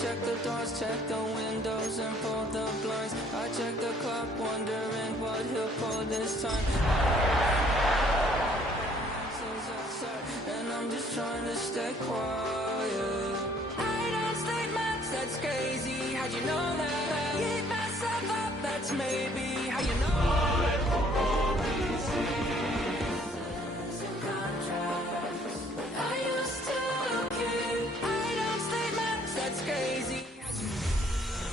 check the doors, check the windows, and pull the blinds. I check the clock, wondering what he'll pull this time. And I'm just trying to stay quiet. I don't state much, that's crazy. How'd you know that? Keep myself up, that's maybe how you know. I used to keep. I don't state much, that's crazy.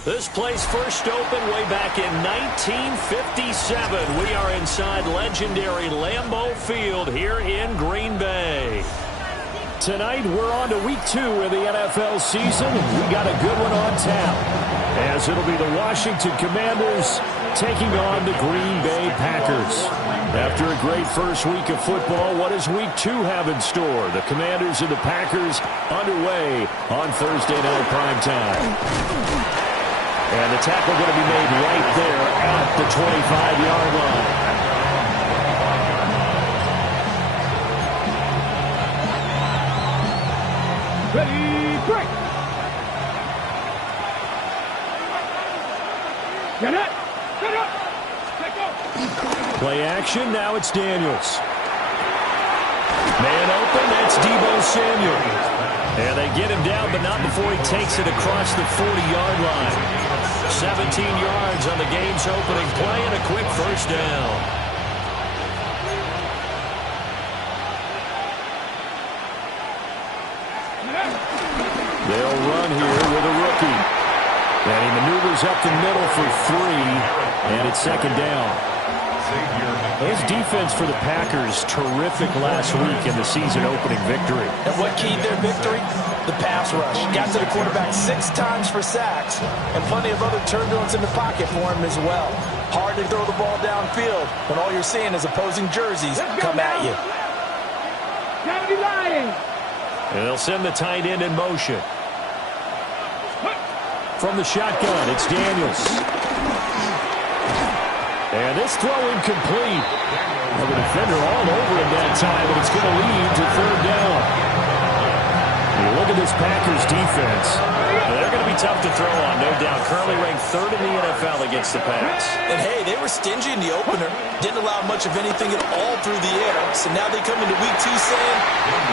This place first opened way back in 1957. We are inside legendary Lambeau Field here in Green Bay. Tonight, we're on to week 2 of the NFL season. We got a good one on tap, as it'll be the Washington Commanders taking on the Green Bay Packers. After a great first week of football, what does week 2 have in store? The Commanders and the Packers underway on Thursday night primetime. And the tackle going to be made right there at the 25-yard line. Ready, break! Get it! Get up! Take off! Play action, now it's Daniels. Man open, that's Deebo Samuel. And they get him down, but not before he takes it across the 40-yard line. 17 yards on the game's opening play and a quick first down. They'll run here with a rookie. And he maneuvers up the middle for 3, and it's second down. His defense for the Packers, terrific last week in the season-opening victory. And what keyed their victory? The pass rush. Got to the quarterback 6 times for sacks, and plenty of other turbulence in the pocket for him as well. Hard to throw the ball downfield when all you're seeing is opposing jerseys come at you. And they'll send the tight end in motion. From the shotgun, it's Daniels. And this throw incomplete. Well, the defender all over him that time, but it's going to lead to third down. You look at this Packers defense. They're going to be tough to throw on, no doubt. Currently ranked 3rd in the NFL against the pass. And, hey, they were stingy in the opener. Didn't allow much of anything at all through the air. So now they come into week 2 saying,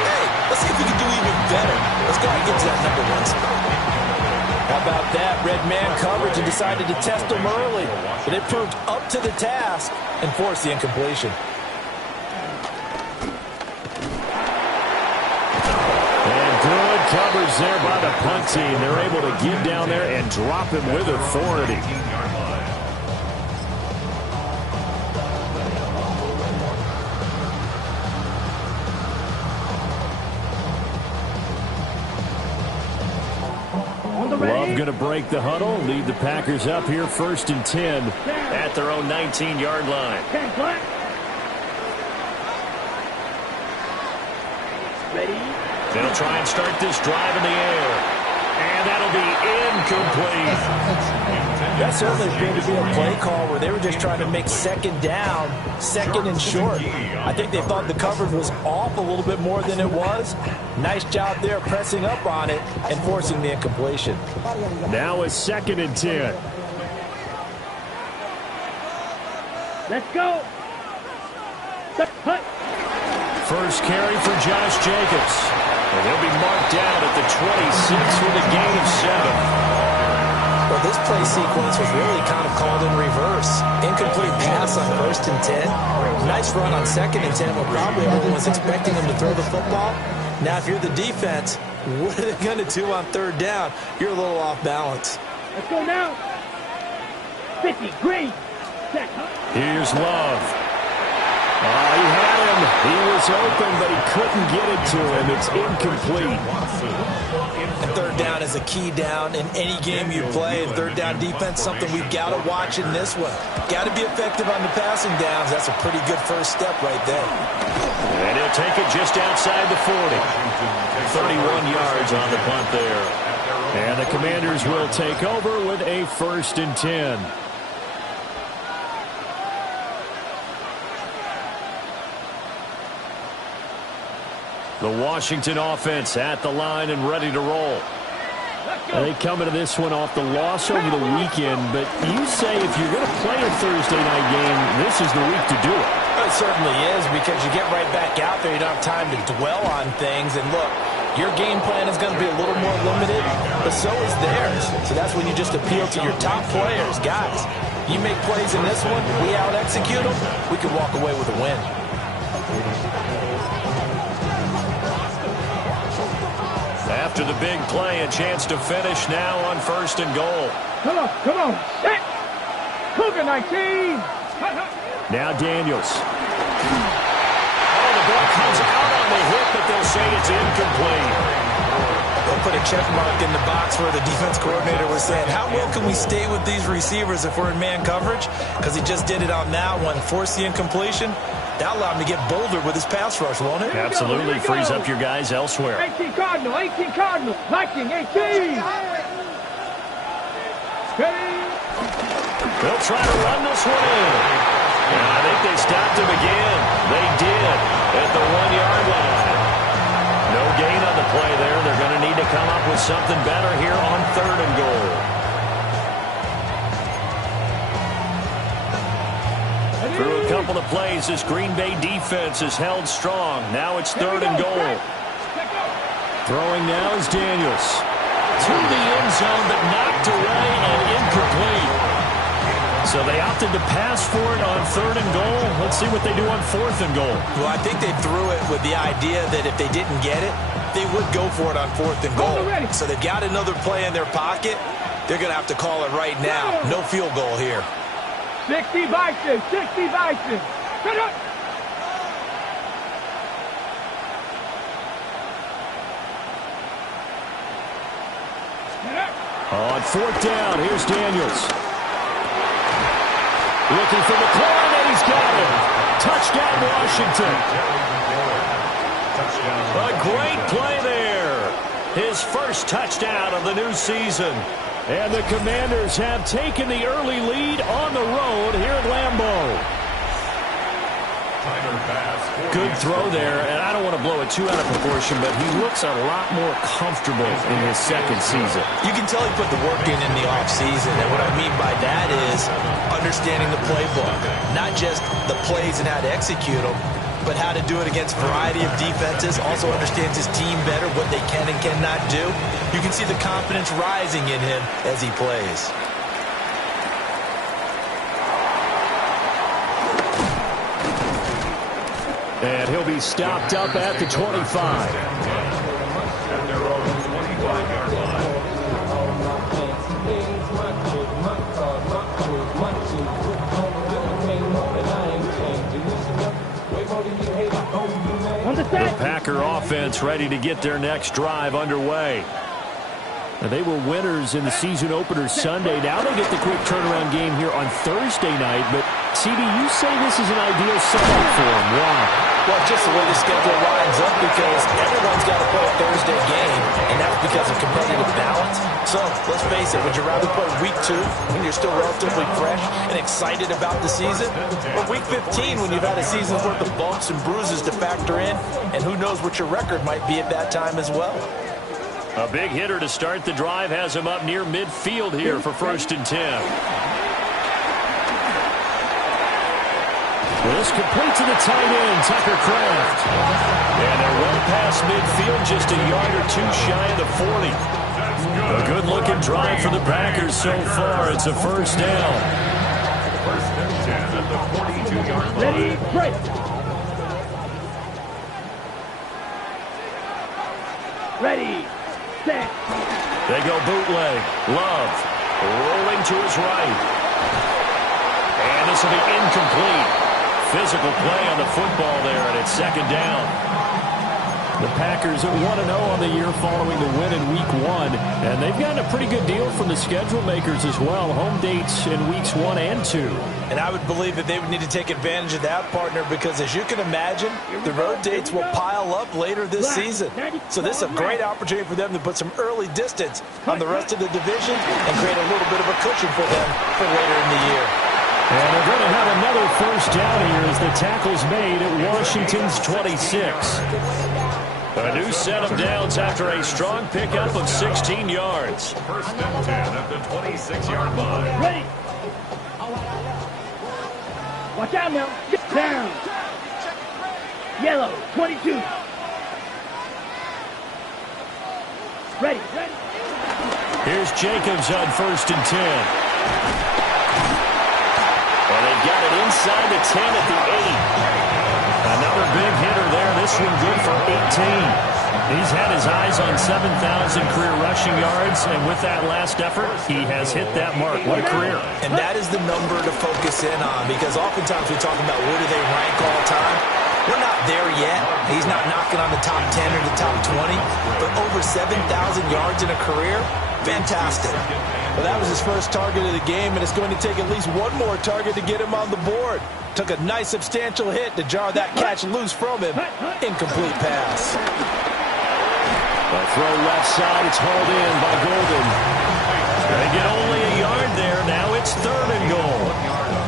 hey, let's see if we can do even better. Let's go and get to that number 1 spot. How about that? Red man coverage and decided to test them early. But it proved up to the task and forced the incompletion. And good coverage there by the punt team. They're able to get down there and drop him with authority. Love going to break the huddle, lead the Packers up here 1st and 10 at their own 19-yard line. Ready? They'll try and start this drive in the air. And that'll be incomplete. That certainly appeared to be a play call where they were just trying to make second down, 2nd and short. I think they thought the coverage was off a little bit more than it was. Nice job there pressing up on it and forcing the incompletion. Now it's 2nd and 10. Let's go! First carry for Josh Jacobs. And he'll be marked down at the 26 with a gain of 7. Well, this play sequence was really kind of called in reverse. Incomplete pass on 1st and 10. Nice run on 2nd and 10 when probably everyone was expecting him to throw the football. Now, if you're the defense, what are they going to do on 3rd down? You're a little off balance. Let's go now. 50, green. Here's Love. He had him. He was open, but he couldn't get it to him. It's incomplete. And 3rd down is a key down in any game you play. And 3rd down defense, something we've got to watch in this one. Got to be effective on the passing downs. That's a pretty good first step right there. And he'll take it just outside the 40. 31 yards on the punt there. And the Commanders will take over with a 1st and 10. The Washington offense at the line and ready to roll. They come into this one off the loss over the weekend, but you say if you're going to play a Thursday night game, this is the week to do it. It certainly is, because you get right back out there. You don't have time to dwell on things. And look, your game plan is going to be a little more limited, but so is theirs. So that's when you just appeal to your top players. Guys, you make plays in this one, we out-execute them, we could walk away with a win. After the big play, a chance to finish now on 1st and goal. Come on, set! Cougar 19! Now Daniels. Oh, the ball comes out on the hit, but they'll say it's incomplete. They'll put a check mark in the box where the defense coordinator was saying, how well can we stay with these receivers if we're in man coverage? Because he just did it on that one, forced the incompletion. That allowed him to get bolder with his pass rush, won't it? Absolutely. Frees up your guys elsewhere. 18 Cardinal, Viking 18! They'll try to run this one in. And I think they stopped him again. They did at the 1-yard line. No gain on the play there. They're going to need to come up with something better here on 3rd and goal. Through a couple of plays, this Green Bay defense is held strong. Now it's 3rd and goal. Throwing now is Daniels. To the end zone, but knocked away and incomplete. So they opted to pass for it on 3rd and goal. Let's see what they do on 4th and goal. Well, I think they threw it with the idea that if they didn't get it, they would go for it on 4th and goal. So they've got another play in their pocket. They're going to have to call it right now. No field goal here. 60 Bison! Shut up! On 4th down, here's Daniels. Looking for McLaurin, and he's got him. Touchdown, Washington. A great play there. His first touchdown of the new season. And the Commanders have taken the early lead on the road here at Lambeau. Good throw there, and I don't want to blow it too out of proportion, but he looks a lot more comfortable in his second season. You can tell he put the work in the offseason, and what I mean by that is understanding the playbook. Not just the plays and how to execute them, but how to do it against a variety of defenses. Also understands his team better, what they can and cannot do. You can see the confidence rising in him as he plays. And he'll be stopped up at the 25. The Packer offense ready to get their next drive underway. Now, they were winners in the season opener Sunday. Now they get the quick turnaround game here on Thursday night. But, CD, you say this is an ideal setup for them. Why? Well, just the way the schedule lines up, because everyone's got to play a Thursday game, and that's because of competitive balance. So, let's face it, would you rather play week 2 when you're still relatively fresh and excited about the season, or week 15 when you've had a season's worth of bumps and bruises to factor in, and who knows what your record might be at that time as well? A big hitter to start the drive has him up near midfield here for 1st and 10. This complete to the tight end, Tucker Kraft. And they're well past midfield, just a yard or two shy of the 40. A good-looking drive for the Packers so far. It's a 1st down. 1st and 10 at the 42-yard line. Ready, break. Ready, set. They go bootleg. Love rolling to his right. And this will be incomplete. Physical play on the football there, and it's 2nd down. The Packers at 1-0 on the year following the win in Week 1, and they've gotten a pretty good deal from the schedule makers as well. Home dates in Weeks 1 and 2. And I would believe that they would need to take advantage of that, partner, because as you can imagine, the road dates will pile up later this season. So this is a great opportunity for them to put some early distance on the rest of the division and create a little bit of a cushion for them for later in the year. And they're going to have another 1st down here as the tackle's made at Washington's 26. A new set of downs after a strong pickup of 16 yards. First and 10 at the 26-yard line. Ready. Watch out now. Down. Yellow, 22. Ready. Here's Jacobs on first and 10. And they've got it inside the 10 at the 8. Another big hitter there. This one good for 18. He's had his eyes on 7,000 career rushing yards, and with that last effort, he has hit that mark. What a career. And that is the number to focus in on, because oftentimes we talk about where do they rank all time. We're not there yet. He's not knocking on the top 10 or the top 20, but over 7,000 yards in a career, fantastic. Well, that was his first target of the game, and it's going to take at least one more target to get him on the board. Took a nice substantial hit to jar that catch loose from him. Incomplete pass. A throw left side. It's hauled in by Golden. They get only a yard there. Now it's 3rd and goal.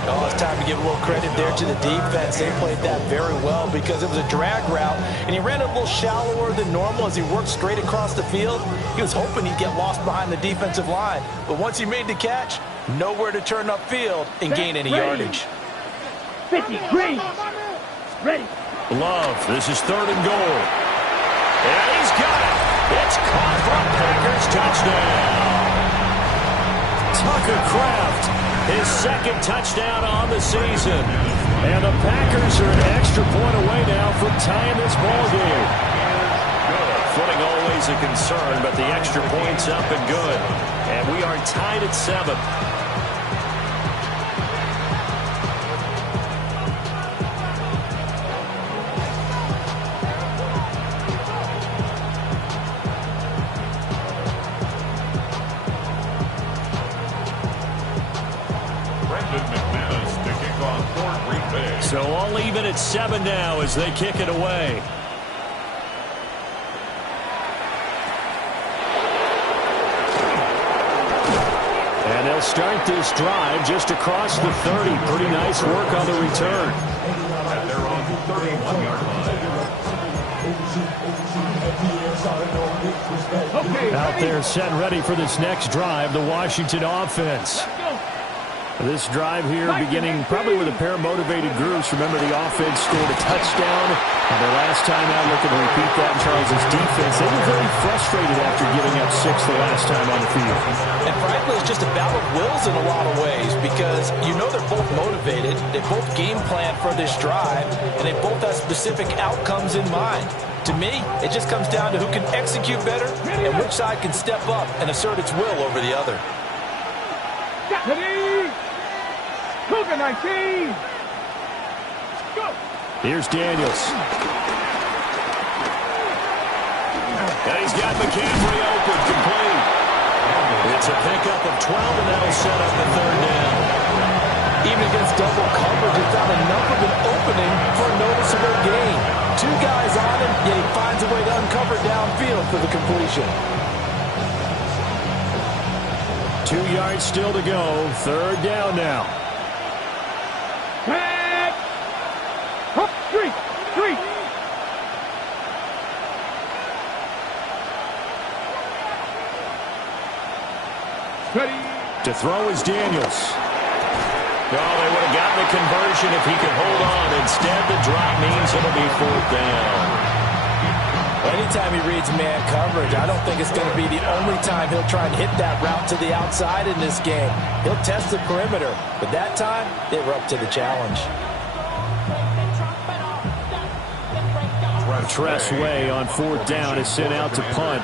Oh, it's time to give a little credit there to the defense. They played that very well because it was a drag route, and he ran it a little shallower than normal as he worked straight across the field. He was hoping he'd get lost behind the defensive line, but once he made the catch, nowhere to turn upfield and gain any yardage. 50, green. Ready. Love, this is 3rd and goal. And he's got it. It's caught for a Packers touchdown. Tucker Kraft, his 2nd touchdown on the season. And the Packers are an extra point away now from tying this ball game. Footing always a concern, but the extra point's up and good. And we are tied at 7. So all even at 7 now as they kick it away. And they'll start this drive just across the 30. Pretty nice work on the return. And they're on the 31-yard line. Out there set ready for this next drive, the Washington offense. This drive here beginning probably with a pair of motivated groups. Remember, the offense scored a touchdown. And the last time out, looking to repeat that in Charles' defense. They were very frustrated after giving up 6 the last time on the field. And frankly, it's just a battle of wills in a lot of ways, because you know they're both motivated. They both game plan for this drive, and they both have specific outcomes in mind. To me, it just comes down to who can execute better and which side can step up and assert its will over the other. Ready. Cougar 19. Go. Here's Daniels. And he's got McCaffrey open, complete. It's a pickup of 12, and that'll set up the 3rd down. Even against double coverage, he found enough of an opening for a noticeable gain. 2 guys on him, yet he finds a way to uncover downfield for the completion. 2 yards still to go. 3rd down now. Tag. Up, 3. Ready. To throw is Daniels. Oh, they would have gotten the conversion if he could hold on. Instead, the drop means it'll be 4th down. Anytime he reads man coverage, I don't think it's going to be the only time he'll try and hit that route to the outside in this game. He'll test the perimeter, but that time, they were up to the challenge. Tress Way on 4th down is sent out to punt.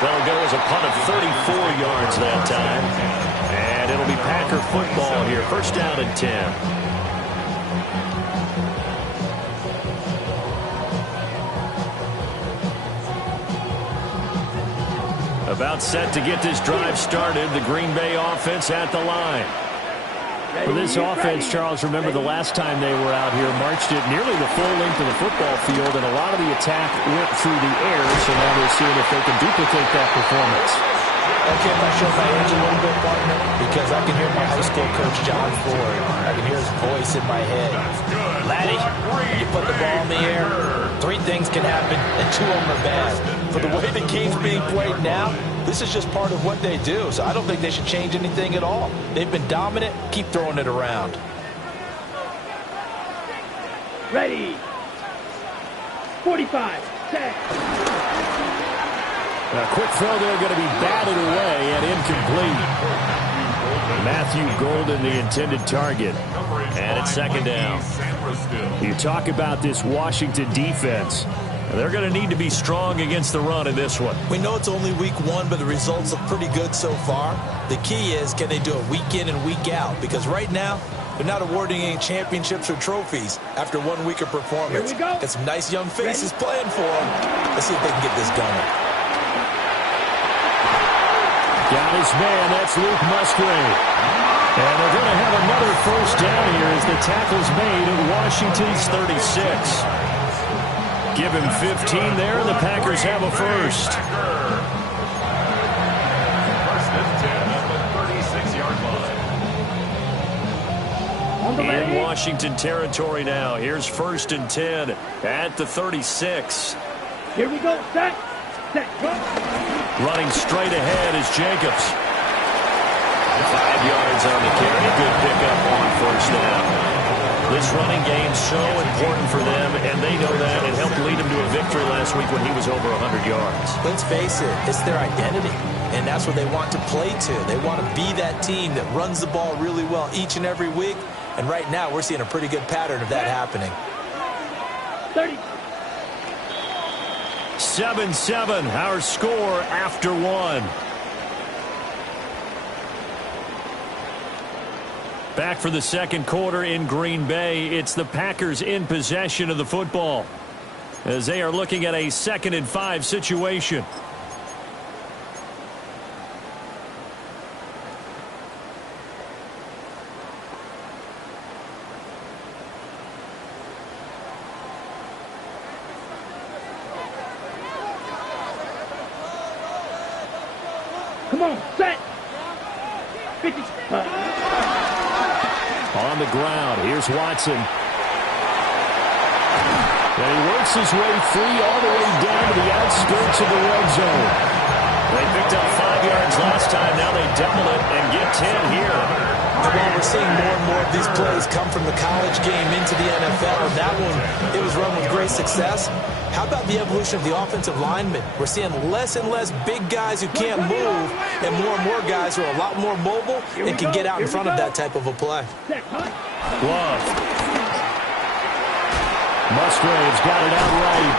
That'll go as a punt of 34 yards that time. And it'll be Packer football here. 1st down and 10. About set to get this drive started. The Green Bay offense at the line. For this offense, Charles, remember the last time they were out here, marched it nearly the full length of the football field, and a lot of the attack went through the air, so now they're seeing if they can duplicate that performance. Okay, if I show my age a little bit, partner, because I can hear my high school coach, John Ford. I can hear his voice in my head. Laddie, you put the ball in the air, 3 things can happen, and 2 of them are bad. For the way the game's being played now, this is just part of what they do, so I don't think they should change anything at all. They've been dominant. Keep throwing it around. Ready. 45. Set. A quick throw there going to be batted away and incomplete. Matthew Golden, the intended target. And it's second down. You talk about this Washington defense. They're going to need to be strong against the run in this one. We know it's only week 1, but the results look pretty good so far. The key is, can they do it week in and week out? Because right now, they're not awarding any championships or trophies after 1 week of performance. Here we go. Got some nice young faces playing for them. Let's see if they can get this going. Got his man. That's Luke Musgrave. And they're going to have another first down here as the tackle's made at Washington's 36. Give him 15 there, and the Packers have a first. First and 10 at the 36-yard line. In Washington territory now. Here's first and 10 at the 36. Here we go. Set. Set. Go. Running straight ahead is Jacobs. 5 yards on the carry. Good pickup on first down. This running game's so important for them, and they know that. It helped lead them to a victory last week when he was over 100 yards. Let's face it, it's their identity, and that's what they want to play to. They want to be that team that runs the ball really well each and every week, and right now we're seeing a pretty good pattern of that happening. 30. 7-7, our score after 1. Back for the second quarter in Green Bay. It's the Packers in possession of the football as they are looking at a 2nd and 5 situation. Come on. Set. 55. On the ground, here's Watson. And he works his way free all the way down to the outskirts of the red zone. They picked up 5 yards last time. Now they double it and get 10 here. And while we're seeing more and more of these plays come from the college game into the NFL, that one, it was run with great success. How about the evolution of the offensive linemen? We're seeing less and less big guys who can't move, and more guys who are a lot more mobile and can get out in front of that type of a play. Love. Musgrave's got it out right.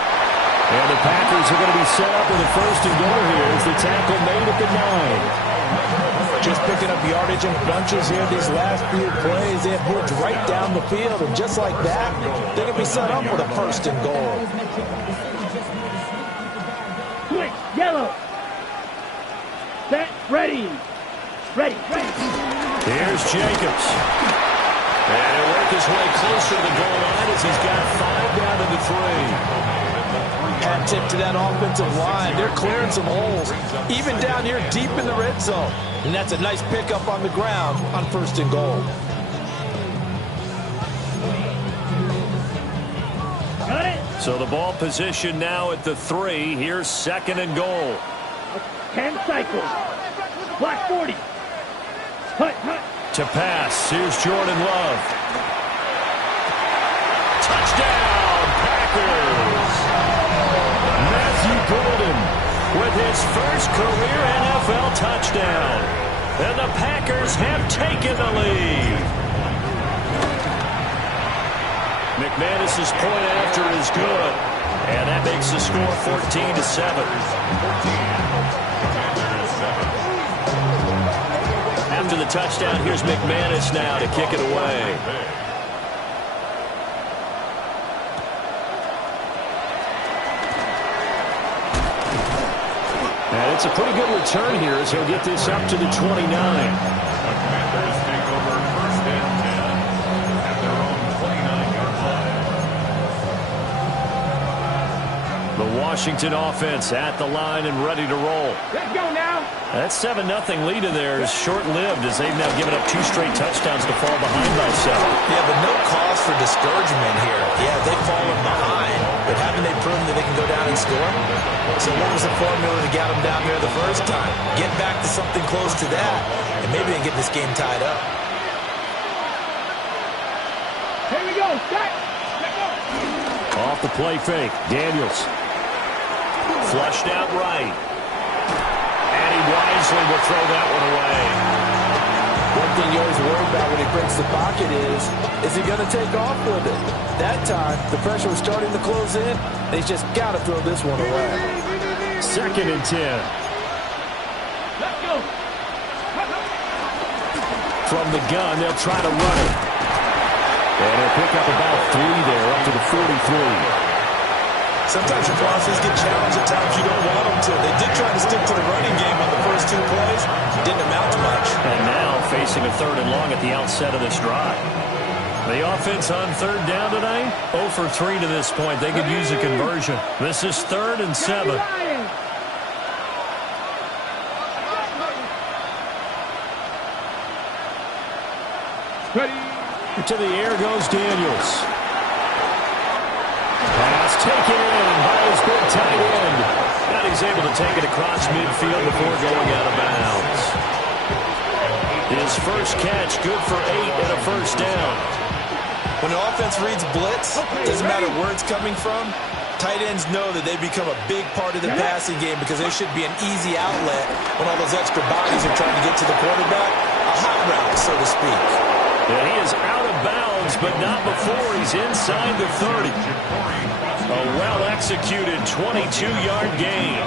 And the Packers are going to be set up with a first and goal here as the tackle made at the 9. Just picking up yardage in bunches here these last few plays. They have moved right down the field, and just like that, they're going to be set up with a first and goal. Switch. Yellow. Set. Ready. Ready. Ready. Here's Jacobs. And he'll work his way closer to the goal line as he's got 5 down to the 3. Hat tip to that offensive line. They're clearing some holes, even down here deep in the red zone. And that's a nice pickup on the ground on first and goal. Got it. So the ball position now at the 3. Here's 2nd and goal. 10 cycles. Black 40. Hut, hut. To pass. Here's Jordan Love. Touchdown, Packers. Matthew Golden with his first career NFL touchdown. And the Packers have taken the lead. McManus's point after is good. And that makes the score 14-7. After the touchdown, here's McManus now to kick it away. And it's a pretty good return here as he'll get this up to the 29. The Commanders take over first and 10 at their own 29-yard line. The Washington offense at the line and ready to roll. Let's go now. That 7-0 lead of theirs short-lived as they've now given up 2 straight touchdowns to fall behind by 7. Yeah, but no cause for discouragement here. Yeah, they've fallen behind, but haven't they proven that they can go down and score? So what was the formula to get them down there the first time? Get back to something close to that, and maybe they get this game tied up. Here we go. Set. Let's go. Off the play fake, Daniels. Flushed out right. And he wisely will throw that one away. One thing you always worry about when he breaks the pocket is he going to take off with it? That time, the pressure was starting to close in, and he's just got to throw this one away. 2nd and 10. Let's go. From the gun, they'll try to run it. And he'll pick up about 3 there, up to the 43. Sometimes your process get challenged at times you don't want them to. They did try to stick to the running game on the first 2 plays. Didn't amount to much. And now facing a 3rd and long at the outset of this drive. The offense on 3rd down tonight, 0 for 3 to this point. They could use a conversion. This is 3rd and 7. Ready. To the air goes Daniels. Pass taken in by his big tight end. And he's able to take it across midfield before going out of bounds. His first catch, good for 8 and a first down. When an offense reads blitz, doesn't matter where it's coming from, tight ends know that they become a big part of the passing game because they should be an easy outlet when all those extra bodies are trying to get to the quarterback. A hot route, so to speak. And he is out of bounds, but not before he's inside the 30. A well-executed 22-yard gain.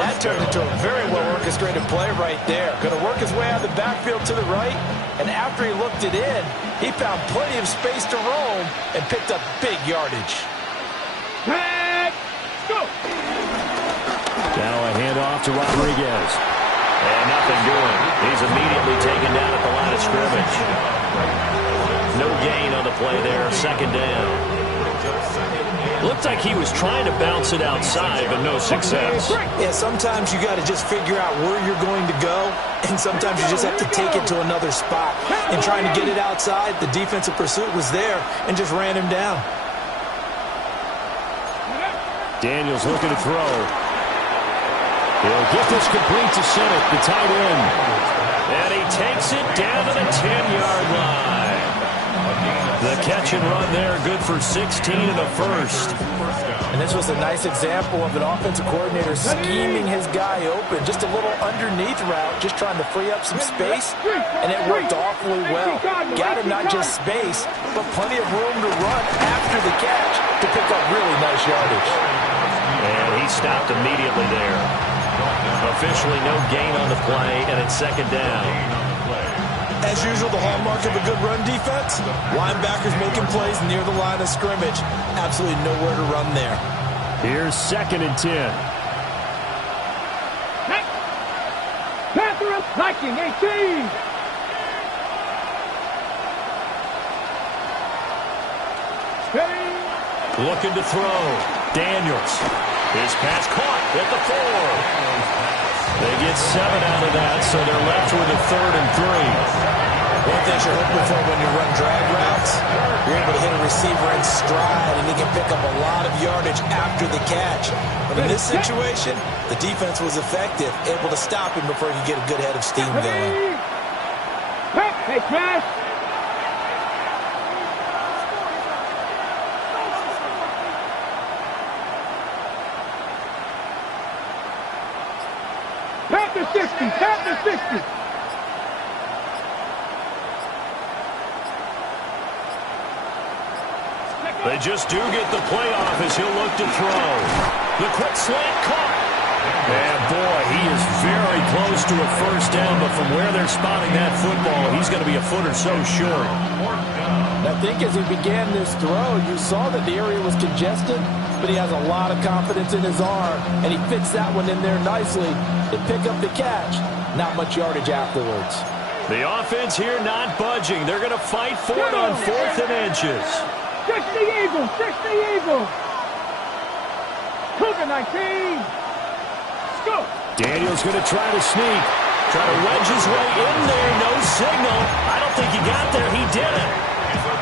That turned into a very well-orchestrated play right there. Going to work his way out of the backfield to the right, and after he looked it in, he found plenty of space to roam and picked up big yardage. Let's go. Now a handoff to Rodriguez. And nothing doing. He's immediately taken down at the line of scrimmage. No gain on the play there, 2nd down. Looked like he was trying to bounce it outside, but no success. Yeah, sometimes you got to just figure out where you're going to go, and sometimes you just have to take it to another spot. And trying to get it outside, the defensive pursuit was there and just ran him down. Daniels looking to throw. He'll get this complete to Sinnott, the tight end. And he takes it down to the 10-yard line. The catch and run there, good for 16 in the first. And this was a nice example of an offensive coordinator scheming his guy open. Just a little underneath route, just trying to free up some space. And it worked awfully well. Got him not just space, but plenty of room to run after the catch to pick up really nice yardage. And he stopped immediately there. Officially no gain on the play, and it's 2nd down. As usual, the hallmark of a good run defense, linebackers making plays near the line of scrimmage. Absolutely nowhere to run there. Here's 2nd and 10. Panther attacking 18. Ready. Looking to throw. Daniels. His pass caught at the 4. They get 7 out of that, so they're left with a 3rd and 3. One thing you're hoping for when you run drag routes, you're able to hit a receiver in stride, and he can pick up a lot of yardage after the catch. But in this situation, the defense was effective, able to stop him before he could get a good head of steam going. Hey, Crash. Panther 60, Panther 60. They just do get the play off as he'll look to throw. The quick slant caught. And boy, he is very close to a first down, but from where they're spotting that football, he's going to be a foot or so short. I think as he began this throw, you saw that the area was congested, but he has a lot of confidence in his arm, and he fits that one in there nicely to pick up the catch. Not much yardage afterwards. The offense here not budging. They're going to fight for it on 4th and inches. 60 Eagles, 60 Eagles. Cougar 19. Go. Daniels going to try to sneak. Try to wedge his way in there. No signal. I don't think he got there. He didn't.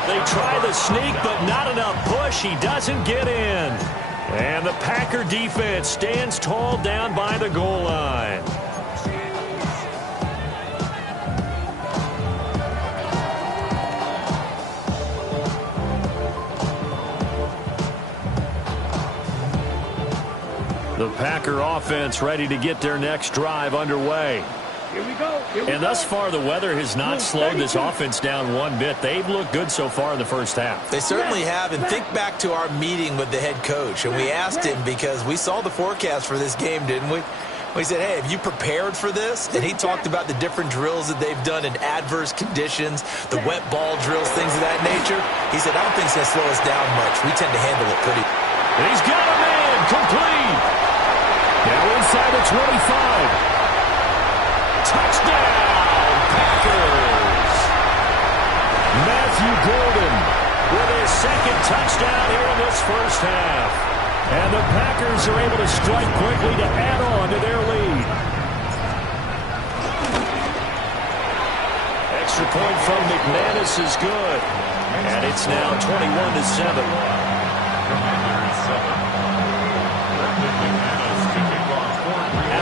They try the sneak, but not enough push. He doesn't get in. And the Packer defense stands tall down by the goal line. The Packer offense ready to get their next drive underway. Here we go. And thus far, the weather has not slowed this offense down one bit. They've looked good so far in the first half. They certainly have. And think back to our meeting with the head coach. And we asked him, because we saw the forecast for this game, didn't we? We said, hey, have you prepared for this? And he talked about the different drills that they've done in adverse conditions, the wet ball drills, things of that nature. He said, I don't think it's going to slow us down much. We tend to handle it pretty. And he's got a man complete. Now inside the 25. Touchdown, Packers. Matthew Golden with his second touchdown here in this first half. And the Packers are able to strike quickly to add on to their lead. Extra point from McManus is good. And it's now 21-7.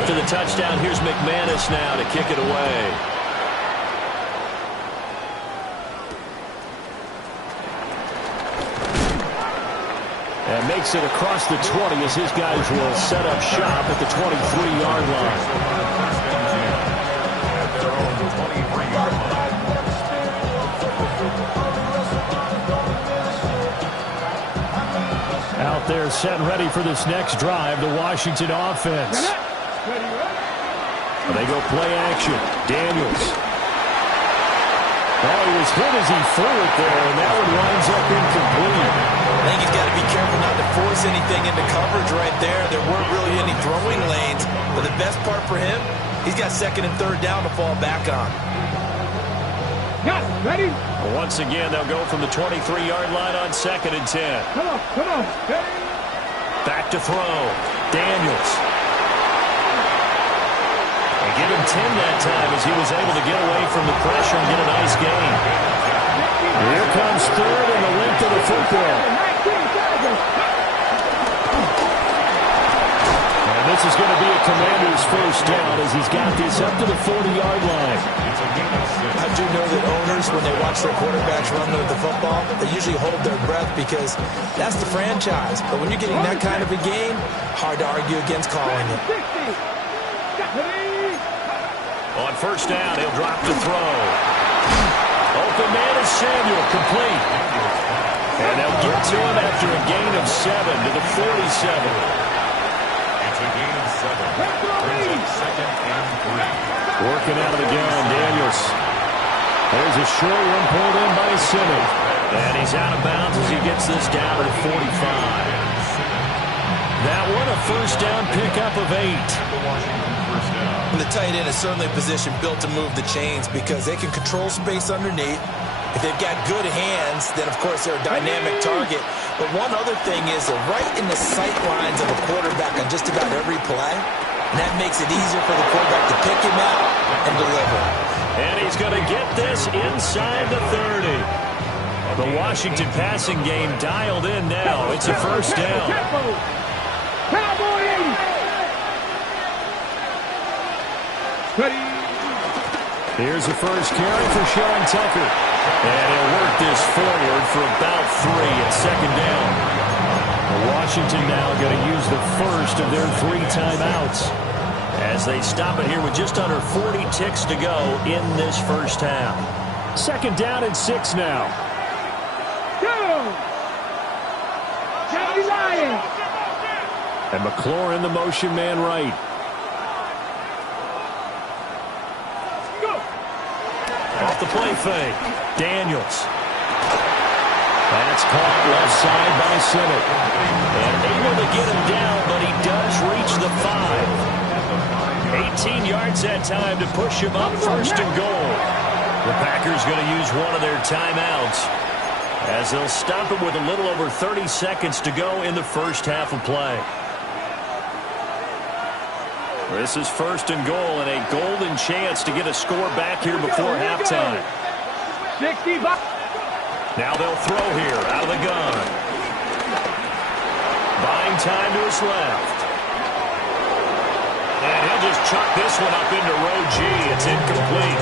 After the touchdown, here's McManus now to kick it away. And makes it across the 20 as his guys will set up shop at the 23-yard line. Out there set and ready for this next drive, the Washington offense. They go play action. Daniels. Oh, he was hit as he threw it there, and that one winds up incomplete. I think he's got to be careful not to force anything into coverage right there. There weren't really any throwing lanes, but the best part for him, he's got second and third down to fall back on. Got it. Ready? Once again, they'll go from the 23-yard line on 2nd and 10. Come on. Ready? Back to throw. Daniels. Give him 10 that time as he was able to get away from the pressure and get a nice gain. Here comes third and the length of the football. And this is going to be a Commander's first down as he's got this up to the 40-yard line. I do know that owners, when they watch their quarterbacks run with the football, they usually hold their breath because that's the franchise. But when you're getting that kind of a game, hard to argue against calling it. On first down, he'll drop to throw. Open man is Samuel, complete. And they'll get to him after a gain of 7 to the 47. It's a gain of 7. Brings up 2nd and 3. Working out of the gun, Daniels. There's a short one pulled in by Simmons. And he's out of bounds as he gets this down to the 45. That one a first down pickup of 8. And the tight end is certainly a position built to move the chains because they can control space underneath. If they've got good hands, then, of course, they're a dynamic target. But one other thing is they're right in the sight lines of a quarterback on just about every play. And that makes it easier for the quarterback to pick him out and deliver. And he's going to get this inside the 30. The Washington passing game dialed in now. It's a first down. Cowboy 80. Ready. Here's the first carry for Sean Tucker. And he'll work this forward for about 3 at second down. Washington now going to use the first of their 3 timeouts as they stop it here with just under 40 ticks to go in this first half. Second down and 6 now. Go! Johnny Lions. And McLaurin, the motion man right. Off the play fake. Daniels. That's caught left side by Simmons. And able to get him down, but he does reach the 5. 18 yards that time to push him up first and goal. The Packers going to use one of their timeouts as they'll stop it with a little over 30 seconds to go in the first half of play. This is first and goal and a golden chance to get a score back here before halftime. 65. Now they'll throw here out of the gun. Buying time to his left. And he'll just chuck this one up into row G. It's incomplete.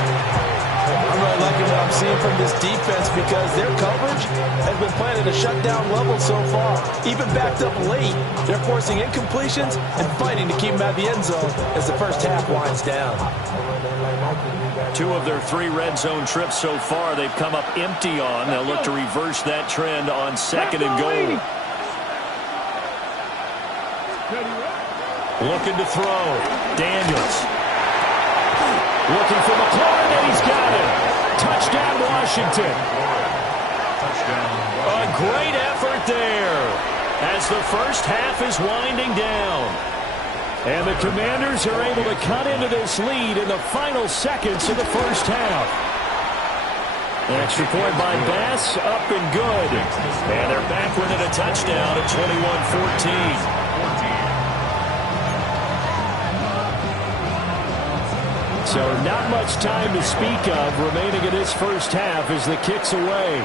I'm really liking what I'm seeing from this defense because their coverage has been playing at a shutdown level so far. Even backed up late, they're forcing incompletions and fighting to keep them out of the end zone as the first half winds down. 2 of their 3 red zone trips so far they've come up empty on. They'll look to reverse that trend on second and goal. Looking to throw. Daniels. Looking for McLaurin, and he's got it. Touchdown, Washington. A great effort there as the first half is winding down. And the Commanders are able to cut into this lead in the final seconds of the first half. An extra point by Bass, up and good. And they're back within a touchdown at 21-14. So not much time to speak of remaining in this first half as the kick's away.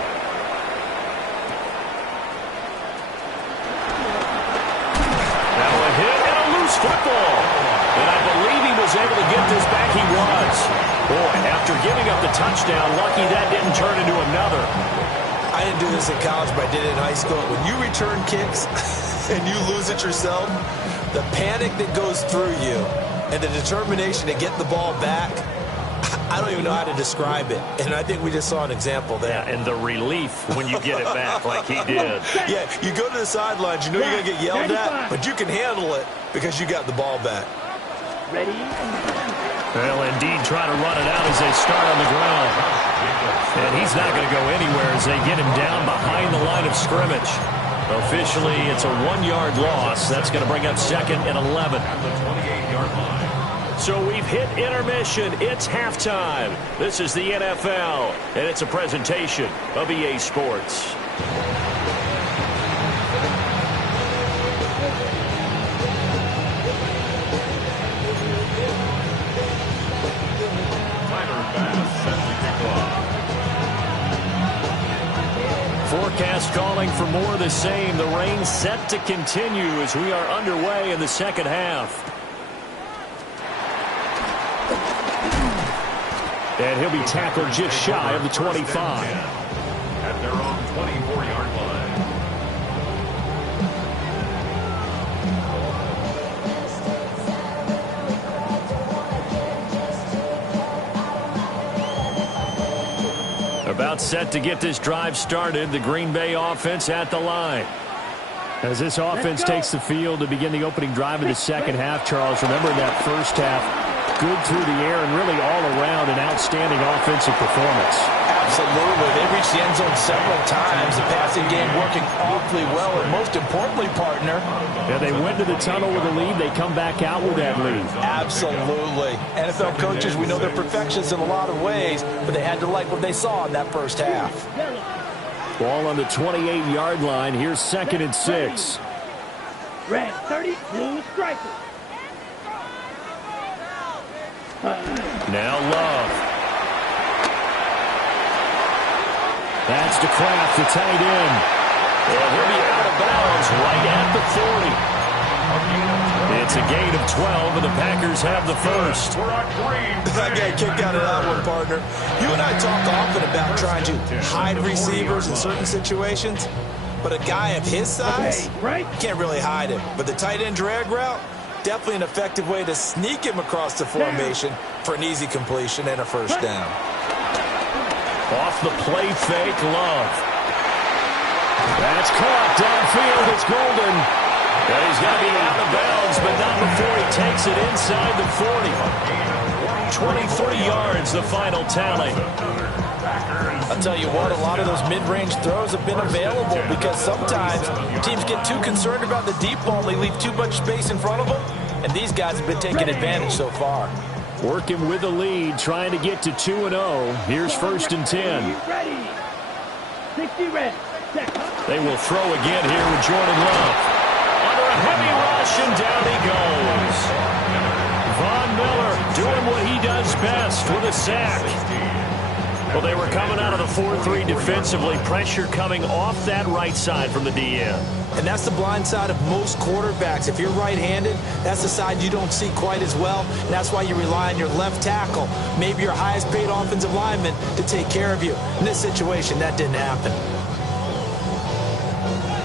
Now a hit and a loose football. And I believe he was able to get this back. He was. Boy, after giving up the touchdown, lucky that didn't turn into another. I didn't do this in college, but I did it in high school. When you return kicks and you lose it yourself, the panic that goes through you and the determination to get the ball back, I don't even know how to describe it. And I think we just saw an example there. Yeah, and the relief when you get it back like he did. Yeah, you go to the sidelines, you know you're going to get yelled at, but you can handle it because you got the ball back. Ready? Well, indeed, trying to run it out as they start on the ground. And he's not going to go anywhere as they get him down behind the line of scrimmage. Officially, it's a 1-yard loss. That's going to bring up second and 11. So we've hit intermission. It's halftime. This is the NFL, and it's a presentation of EA Sports. Forecast calling for more of the same. The rain set to continue as we are underway in the second half. And he'll be tackled just shy of the 25. At their own 24-yard line. About set to get this drive started. The Green Bay offense at the line. As this offense takes the field to begin the opening drive of the second half, Charles, remember in that first half, good through the air and really all around an outstanding offensive performance. Absolutely. They reached the end zone several times. The passing game working awfully well. And most importantly, partner, yeah, they went to the tunnel with a lead. They come back out with that lead. Absolutely. NFL coaches, we know they're perfectionists in a lot of ways, but they had to like what they saw in that first half. Ball on the 28-yard line. Here's second and 6. Red 30, blue striker. Now Love. That's to Kraft, the tight end. And he'll be out of bounds right at the 40. It's a gain of 12, and the Packers have the first. I got a kick out of that one, partner. You and I talk often about trying to hide receivers in certain situations, but a guy of his size, can't really hide him. But the tight end drag route, definitely an effective way to sneak him across the formation for an easy completion and a first down. Off the play fake, Love. That's caught downfield. It's Golden. And he's going to be out of bounds, but not before he takes it inside the 40. 23 yards, the final tally. I'll tell you what, a lot of those mid-range throws have been available because sometimes teams get too concerned about the deep ball. They leave too much space in front of them, and these guys have been taking advantage so far. Working with the lead, trying to get to 2-0. Here's first and 10. 60 ready. They will throw again here with Jordan Love. Under a heavy rush, and down he goes. best with a sack. Well, they were coming out of the 4-3 defensively. Pressure coming off that right side from the DN. And that's the blind side of most quarterbacks. If you're right-handed, that's the side you don't see quite as well. And that's why you rely on your left tackle, maybe your highest-paid offensive lineman, to take care of you. In this situation, that didn't happen.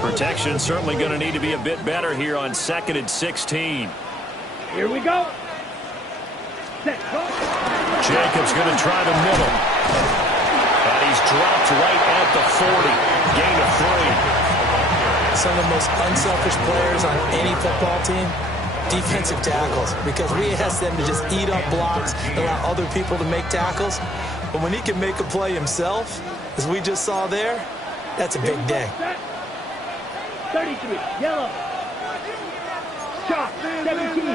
Protection certainly going to need to be a bit better here on 2nd and 16. Here we go. Set, go. Jacobs going to try the middle. And he's dropped right at the 40. Gain of 3. Some of the most unselfish players on any football team, defensive tackles, because we ask them to just eat up blocks, allow other people to make tackles. But when he can make a play himself, as we just saw there, that's a big day. 33, yellow. Chop, 17.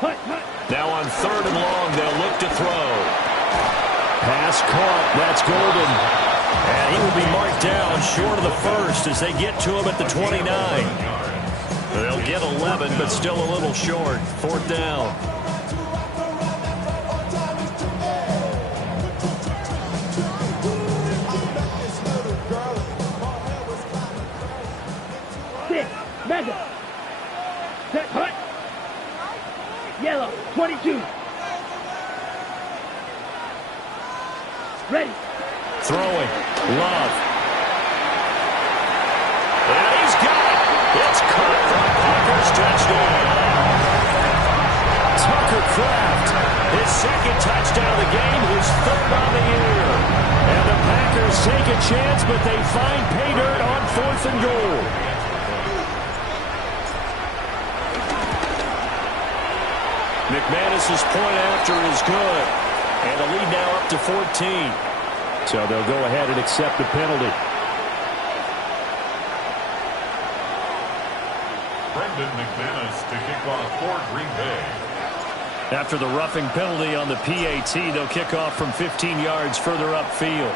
Hut. Now on 3rd and long, they'll look to throw. Pass caught. That's Golden. And he will be marked down short of the first as they get to him at the 29. They'll get 11, but still a little short. 4th down. Mega. Set, hut. Yellow, 22. Ready. Throwing. Love. And he's got it. It's caught for Packers touchdown. Tucker Kraft, his 2nd touchdown of the game, his 3rd on the year. And the Packers take a chance, but they find pay dirt on 4th and goal. McManus's point after is good. And the lead now up to 14. So they'll go ahead and accept the penalty. Brendan McManus to kick off for Green Bay. After the roughing penalty on the PAT, they'll kick off from 15 yards further upfield.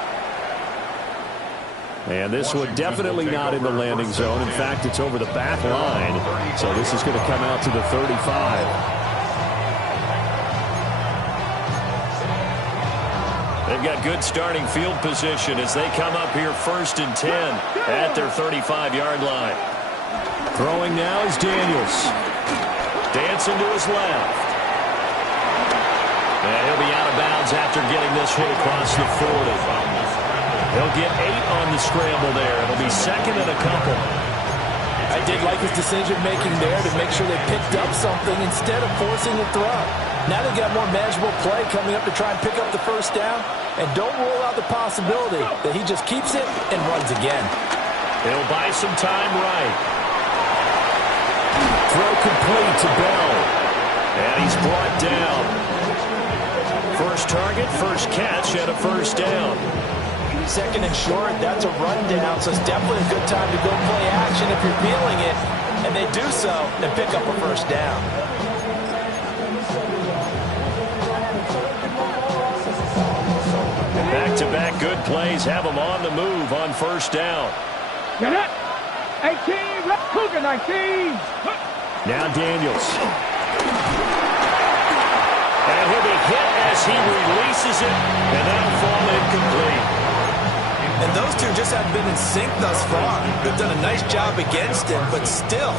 And this one definitely not in the landing zone. In fact, it's over the back line. So this is going to come out to the 35. They've got good starting field position as they come up here 1st and 10 at their 35-yard line. Throwing now is Daniels. Dancing to his left. And he'll be out of bounds after getting this hit across the 40. He'll get 8 on the scramble there. It'll be 2nd and a couple. I did like his decision-making there to make sure they picked up something instead of forcing the throw. Now they've got more manageable play coming up to try and pick up the 1st down. And don't rule out the possibility that he just keeps it and runs again. He'll buy some time right. Throw complete to Bell. And he's brought down. First target, first catch, and a 1st down. 2nd and short, that's a rundown, so it's definitely a good time to go play action if you're feeling it. And they do so and pick up a 1st down. Back-to-back good plays have them on the move on 1st down. Get it. 18, Cougar 19. Now Daniels. And he'll be hit as he releases it, and that'll fall incomplete. And those two just haven't been in sync thus far. They've done a nice job against him, but still,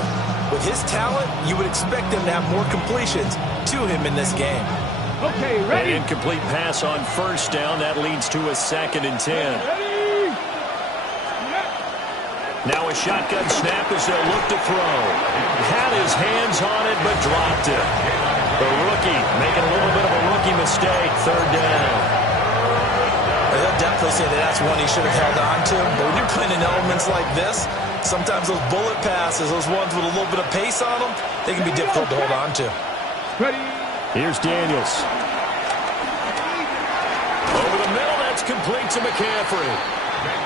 with his talent, you would expect them to have more completions to him in this game. Okay, ready. An incomplete pass on 1st down. That leads to a 2nd and 10. Ready. Now a shotgun snap as they'll look to throw. Had his hands on it, but dropped it. The rookie making a little bit of a rookie mistake. 3rd down. They'll definitely say that that's one he should have held on to. But when you're playing in elements like this, sometimes those bullet passes, those ones with a little bit of pace on them, they can be difficult to hold on to. Ready. Here's Daniels. Over the middle, that's complete to McCaffrey.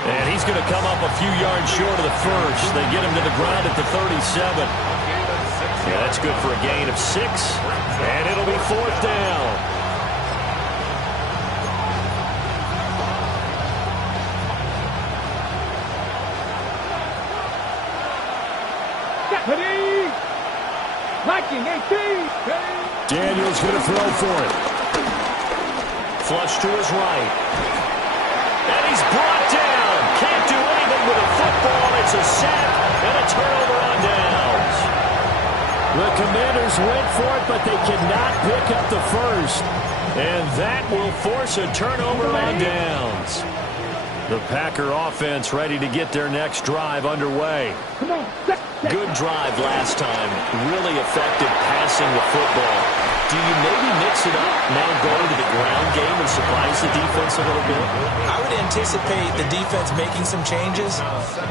And he's going to come up a few yards short of the first. They get him to the ground at the 37. Yeah, that's good for a gain of 6. And it'll be 4th down. Viking 18. Daniels going to throw for it. Flush to his right. And he's brought down. Can't do anything with a football. It's a sack and a turnover on downs. The Commanders went for it, but they cannot pick up the first. And that will force a turnover on downs. The Packer offense ready to get their next drive underway. Come on. Good drive last time. Really effective passing the football. Do you maybe mix it up, now go to the ground game and surprise the defense a little bit? I would anticipate the defense making some changes,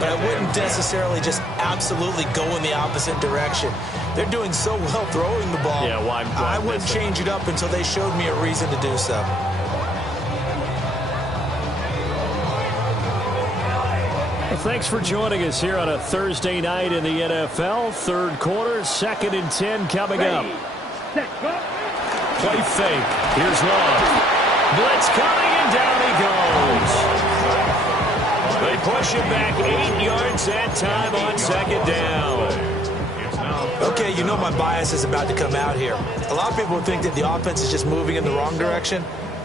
but I wouldn't necessarily just absolutely go in the opposite direction. They're doing so well throwing the ball. Yeah, why I wouldn't change it up until they showed me a reason to do so. Thanks for joining us here on a Thursday night in the NFL. Third quarter, 2nd and 10 coming up. Play fake. Here's Love. Blitz coming, and down he goes. They push him back 8 yards that time on 2nd down. Okay, you know my bias is about to come out here. A lot of people think that the offense is just moving in the wrong direction.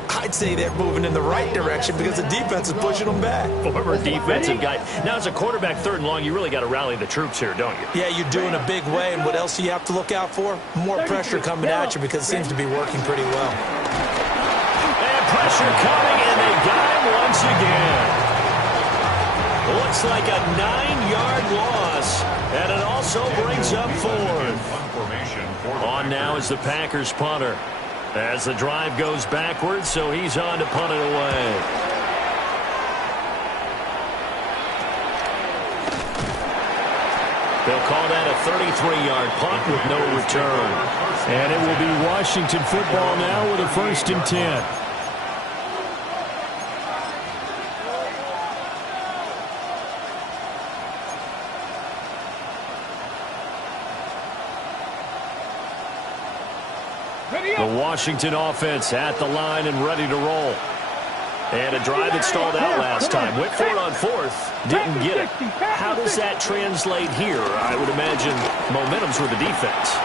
I'd say they're moving in the right direction because the defense is pushing them back. Former defensive guy. Now, as a quarterback, 3rd and long, you really got to rally the troops here, don't you? Yeah, you do in a big way. And what else do you have to look out for? More pressure coming at you because it seems to be working pretty well. And pressure coming, and they got him once again. Looks like a 9-yard loss, and it also brings up 4th. On now is the Packers punter. As the drive goes backwards, so he's on to punt it away. They'll call that a 33-yard punt with no return. And it will be Washington football now with a 1st and 10. The Washington offense at the line and ready to roll. And a drive that stalled out last time. Went for it on 4th. Didn't get it. How does that translate here? I would imagine momentum's with the defense.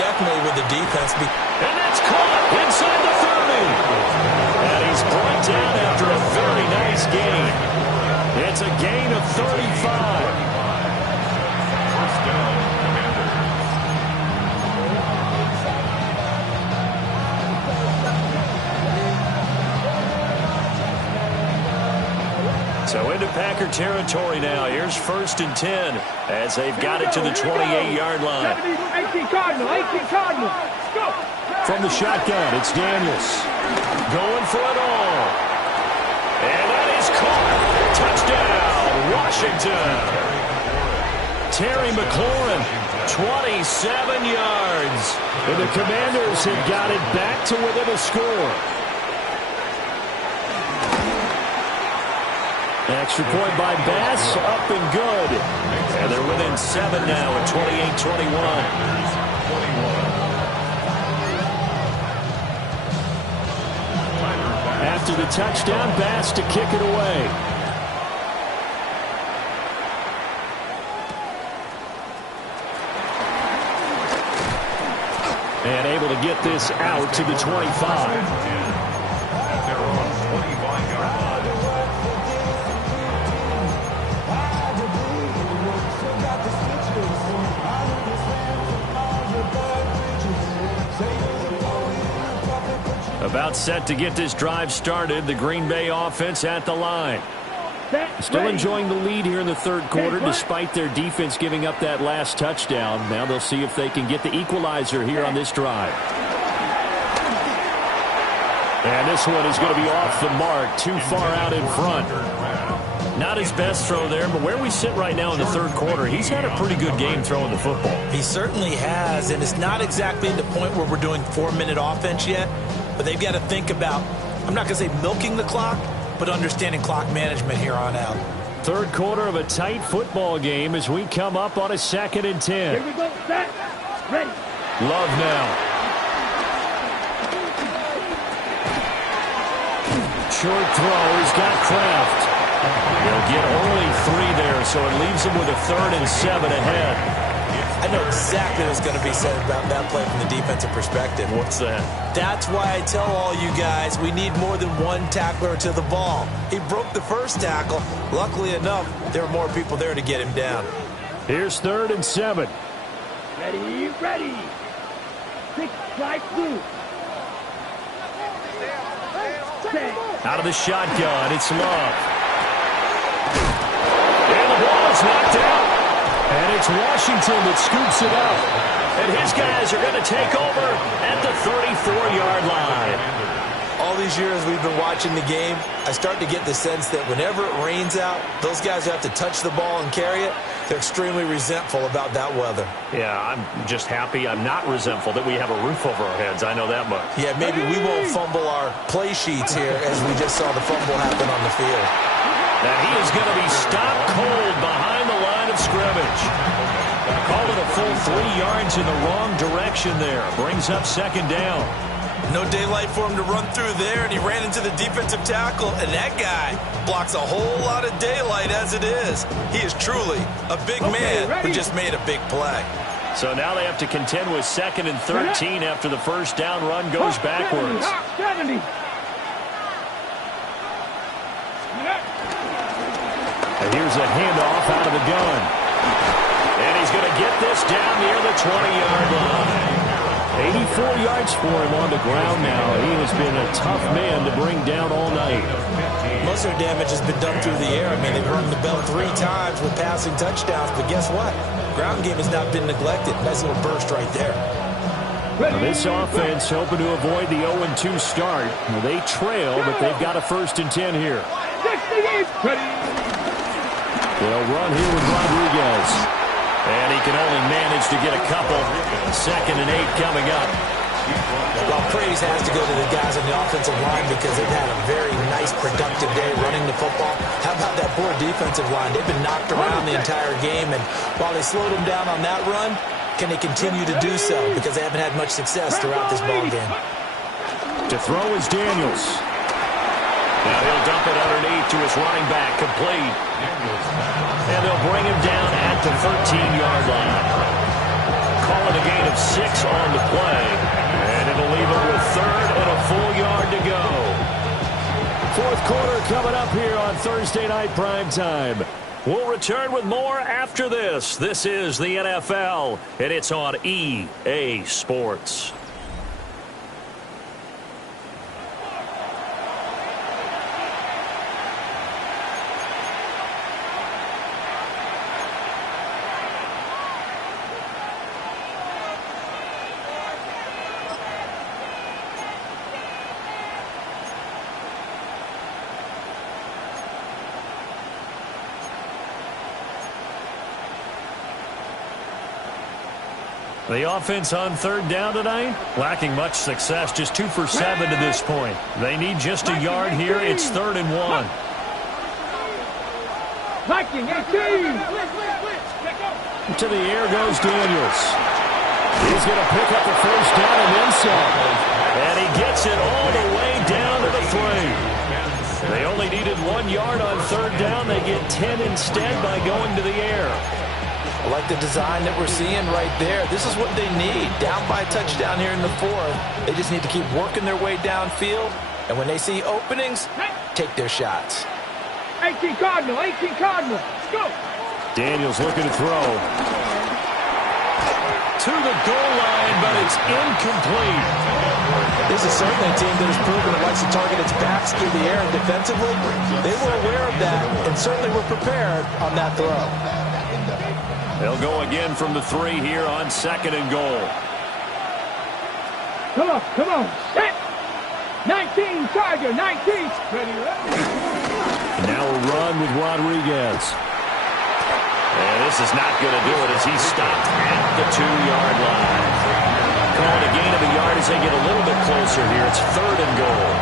Definitely with the defense. And that's caught inside the 30. And he's brought down after a very nice gain. It's a gain of 35. So into Packer territory now. Here's 1st and 10 as they've got it to the 28-yard line. 18 Cardinal. Go. From the shotgun, it's Daniels. Going for it all. And that is caught. Touchdown, Washington. Terry McLaurin, 27 yards. And the Commanders have got it back to within a score. Extra point by Bass, up and good. And they're within 7 now at 28-21. After the touchdown, Bass to kick it away. And able to get this out to the 25. About set to get this drive started. The Green Bay offense at the line. Still enjoying the lead here in the 3rd quarter despite their defense giving up that last touchdown. Now they'll see if they can get the equalizer here on this drive. And this one is going to be off the mark, too far out in front. Not his best throw there, but where we sit right now in the 3rd quarter, he's had a pretty good game throwing the football. He certainly has, and it's not exactly the point where we're doing 4-minute offense yet, but they've got to think about, I'm not going to say milking the clock, but understanding clock management here on out. 3rd quarter of a tight football game as we come up on a 2nd and 10. Here we go. Set. Ready. Love now. Short throw. He's got Kraft. He'll get only 3 there, so it leaves him with a 3rd and 7 ahead. I know exactly what's going to be said about that play from the defensive perspective. What's that? That's why I tell all you guys we need more than one tackler to the ball. He broke the first tackle. Luckily enough, there were more people there to get him down. Here's 3rd and 7. Ready, ready. 6 strike blue. Out of the shotgun, it's Love. And the ball is knocked out. And it's Washington that scoops it up. And his guys are going to take over at the 34-yard line. All these years we've been watching the game, I start to get the sense that whenever it rains out, those guys who have to touch the ball and carry it, they're extremely resentful about that weather. Yeah, I'm just happy I'm not resentful that we have a roof over our heads. I know that much. Yeah, maybe we won't fumble our play sheets here as we just saw the fumble happen on the field. And he is going to be stopped cold behind the line of scrimmage. Call it a full 3 yards in the wrong direction there. Brings up 2nd down. No daylight for him to run through there, and he ran into the defensive tackle, and that guy blocks a whole lot of daylight as it is. He is truly a big man who just made a big play. So now they have to contend with 2nd and 13 after the first down run goes backwards. 70. And here's a handoff out of the gun. And he's going to get this down near the 20-yard line. 84 yards for him on the ground now. He has been a tough man to bring down all night. Most of their damage has been done through the air. I mean, they've rung the bell 3 times with passing touchdowns, but guess what? Ground game has not been neglected. Nice little burst right there. Now this offense hoping to avoid the 0-2 start. They trail, but they've got a 1st and 10 here. 68. They'll run here with Rodriguez. And he can only manage to get a couple. 2nd and 8 coming up. Well, praise has to go to the guys on the offensive line because they've had a very nice, productive day running the football. How about that poor defensive line? They've been knocked around the entire game, and while they slowed them down on that run, can they continue to do so? Because they haven't had much success throughout this ball game. To throw is Daniels. Now he'll dump it underneath to his running back, complete. And they'll bring him down at the 13-yard line. Call it a gain of 6 on the play. And it'll leave it with 3rd and a full yard to go. 4th quarter coming up here on Thursday Night Primetime. We'll return with more after this. This is the NFL, and it's on EA Sports. The offense on 3rd down tonight, lacking much success, just 2 for 7 to this point. They need just a yard here. It's 3rd and 1. Viking 18. To the air goes Daniels. He's going to pick up the 1st down and then some. And he gets it all the way down to the 3. They only needed 1 yard on 3rd down. They get 10 instead by going to the air. I like the design that we're seeing right there. This is what they need. Down by a touchdown here in the 4th. They just need to keep working their way downfield. And when they see openings, take their shots. 18 Cardinal, 18 Cardinal. Let's go. Daniels looking to throw. To the goal line, but it's incomplete. This is certainly a team that has proven it likes to target its backs through the air and defensively. They were aware of that and certainly were prepared on that throw. They'll go again from the 3 here on 2nd and goal. Come on, come on. Set. 19, Charger, 19. Ready, ready. And now a run with Rodriguez. And this is not going to do it as he's stopped at the 2-yard line. Calling a gain of a yard as they get a little bit closer here. It's 3rd and goal.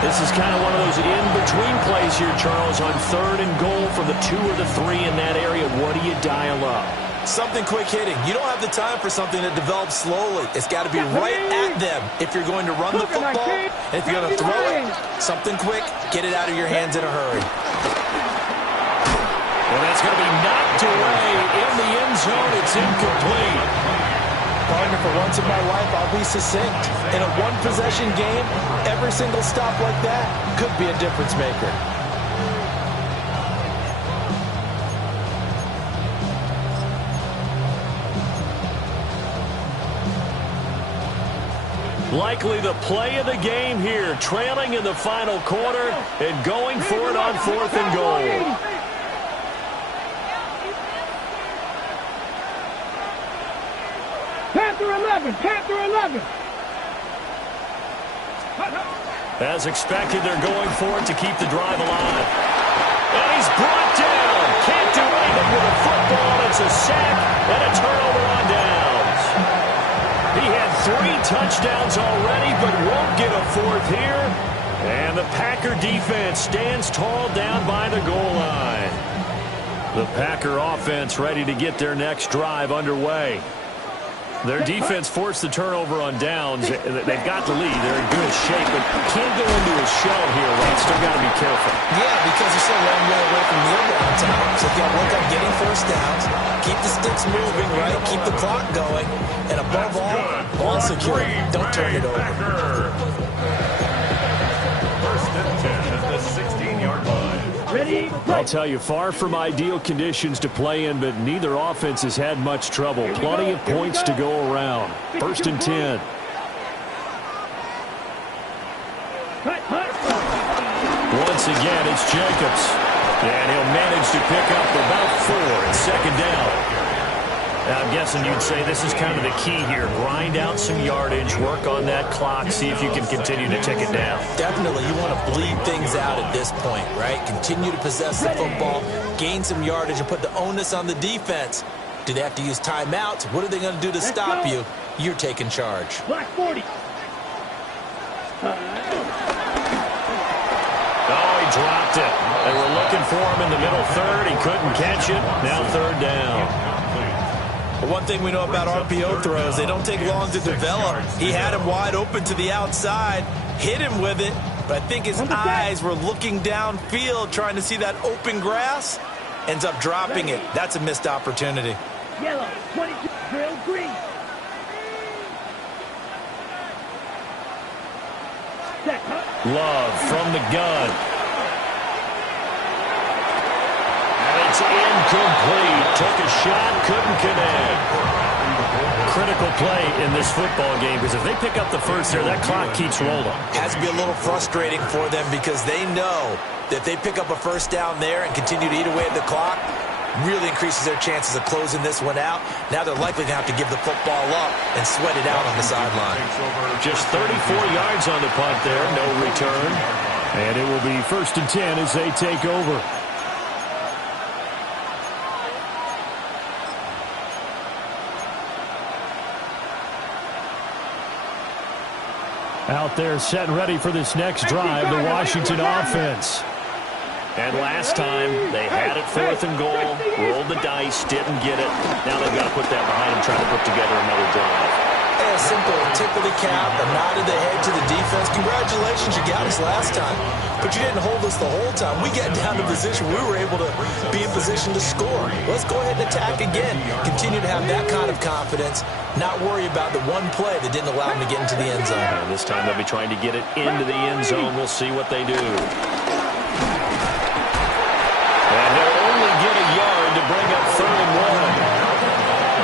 This is kind of one of those in-between plays here, Charles, on 3rd and goal from the 2 or the 3 in that area. What do you dial up? Something quick hitting. You don't have the time for something that develops slowly. It's got to be right at them if you're going to run the football. And if you're going to throw it, something quick, get it out of your hands in a hurry. And that's going to be knocked away in the end zone. It's incomplete. Partner, for once in my life, I'll be succinct. In a one-possession game, every single stop like that could be a difference maker. Likely the play of the game here, trailing in the final quarter and going for it on 4th and goal. Panther 11, Panther 11. As expected, they're going for it to keep the drive alive. And he's brought down. Can't do anything with a football. It's a sack and a turnover on downs. He had 3 touchdowns already, but won't get a 4th here. And the Packer defense stands tall down by the goal line. The Packer offense ready to get their next drive underway. Their defense forced the turnover on downs. They've got the lead. They're in good shape, but can't go into a shell here, right? Still got to be careful. Yeah, because you're so long way away from the around time. So you got to work on getting first downs, keep the sticks moving, right? Keep the clock going, and above all, ball secure. Don't turn it over. First and 10 at the 16-yard line. Ready? I'll tell you, far from ideal conditions to play in, but neither offense has had much trouble. Plenty of points to go around. First and 10. Once again, it's Jacobs. And he'll manage to pick up about 4 at 2nd down. I'm guessing you'd say this is kind of the key here. Grind out some yardage, work on that clock, see if you can continue to tick it down. Definitely, you want to bleed things out at this point, right? Continue to possess the football, gain some yardage, and put the onus on the defense. Do they have to use timeouts? What are they going to do to stop you? You're taking charge. Black 40. Oh, he dropped it. They were looking for him in the middle third. He couldn't catch it. Now 3rd down. One thing we know about RPO throws, they don't take long to develop. He had him wide open to the outside, hit him with it, but I think his eyes were looking downfield trying to see that open grass. Ends up dropping it. That's a missed opportunity. Yellow, 22, drill green. Love from the gun. It's incomplete. Took a shot, couldn't connect. Critical play in this football game, because if they pick up the first there, that clock keeps rolling. Has to be a little frustrating for them because they know that if they pick up a first down there and continue to eat away at the clock, really increases their chances of closing this one out. Now they're likely to have to give the football up and sweat it out on the sideline. Just 34 yards on the punt there, no return. And it will be 1st and 10 as they take over. Out there set and ready for this next drive, the Washington offense. And last time, they had it 4th and goal, rolled the dice, didn't get it. Now they've got to put that behind them, try to put together another drive. A simple tip of the cap, a nod of the head to the defense. Congratulations, you got us last time. But you didn't hold us the whole time. We got down to position. We were able to be in position to score. Let's go ahead and attack again. Continue to have that kind of confidence. Not worry about the one play that didn't allow them to get into the end zone. And this time they'll be trying to get it into the end zone. We'll see what they do. And they'll only get a yard to bring up 3rd and 1.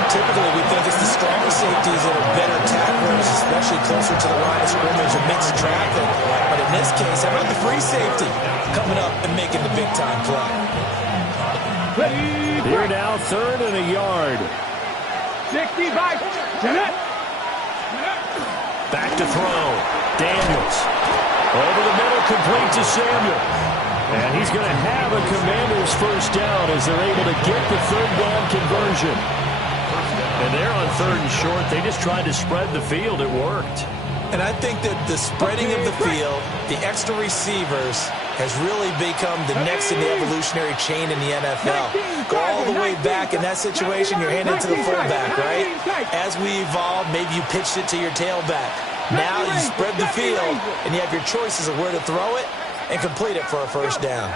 Typically, we think it's the stronger safeties that are better tacklers, especially closer to the line of scrimmage amidst traffic. But in this case, how about the free safety coming up and making the big-time play? Here now, 3rd and a yard. 65. Back to throw. Daniels. Over the middle, complete to Samuel. And he's going to have a Commanders first down as they're able to get the 3rd down conversion. And they're on 3rd and short. They just tried to spread the field. It worked. And I think that the spreading of the field, the extra receivers, has really become the next in the evolutionary chain in the NFL. Go all the way back in that situation, you're handing it to the fullback, right? As we evolve, maybe you pitched it to your tailback. Now you spread the field, and you have your choices of where to throw it and complete it for a first down.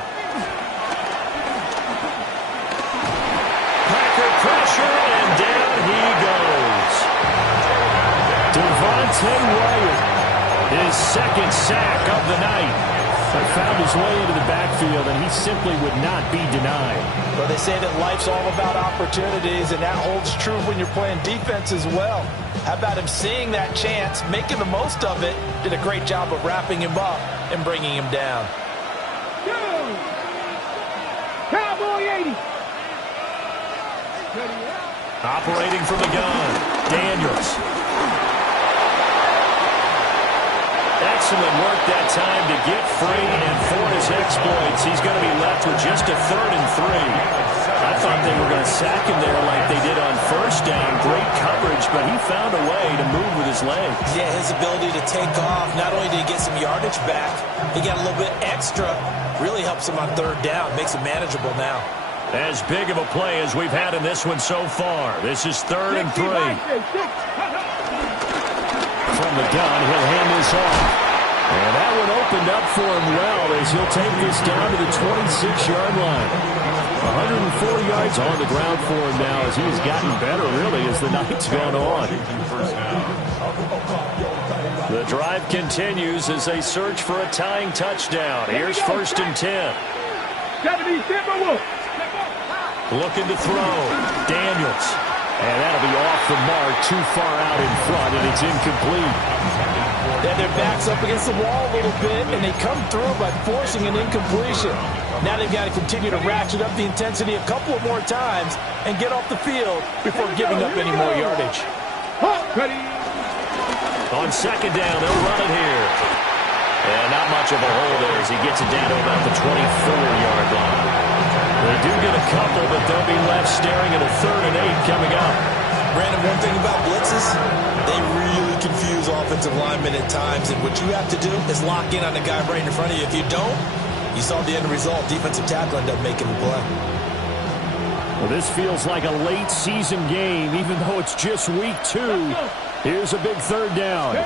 pressure, and down he goes. Devontae Wyatt, his second sack of the night. But found his way into the backfield, and he simply would not be denied. Well, they say that life's all about opportunities, and that holds true when you're playing defense as well. How about him seeing that chance, making the most of it, did a great job of wrapping him up and bringing him down. Cowboy 80. Operating from the gun, Daniels. Excellent work that time to get free, and for his exploits, he's going to be left with just a 3rd and 3. I thought they were going to sack him there like they did on first down. Great coverage, but he found a way to move with his legs. Yeah, his ability to take off, not only did he get some yardage back, he got a little bit extra. Really helps him on 3rd down, makes it manageable now. As big of a play as we've had in this one so far. This is 3rd and 3. From the gun, he'll hand this off. And that one opened up for him well as he'll take this down to the 26-yard line. 104 yards on the ground for him now as he has gotten better, really, as the night's gone on. The drive continues as they search for a tying touchdown. Here's 1st and 10. Looking to throw. Daniels. And that'll be off the mark, too far out in front, and it's incomplete. Then their back's up against the wall a little bit, and they come through by forcing an incompletion. Now they've got to continue to ratchet up the intensity a couple of more times and get off the field before giving up any more yardage. On 2nd down, they'll run it here. And not much of a hole there as he gets it down to about the 24-yard line. They do get a couple, but they'll be left staring at a 3rd and 8 coming up. Brandon, one thing about blitzes, they really confuse offensive linemen at times, and what you have to do is lock in on the guy right in front of you. If you don't, you saw the end result. Defensive tackle ended up making the play. Well, this feels like a late season game, even though it's just week 2. Here's a big 3rd down.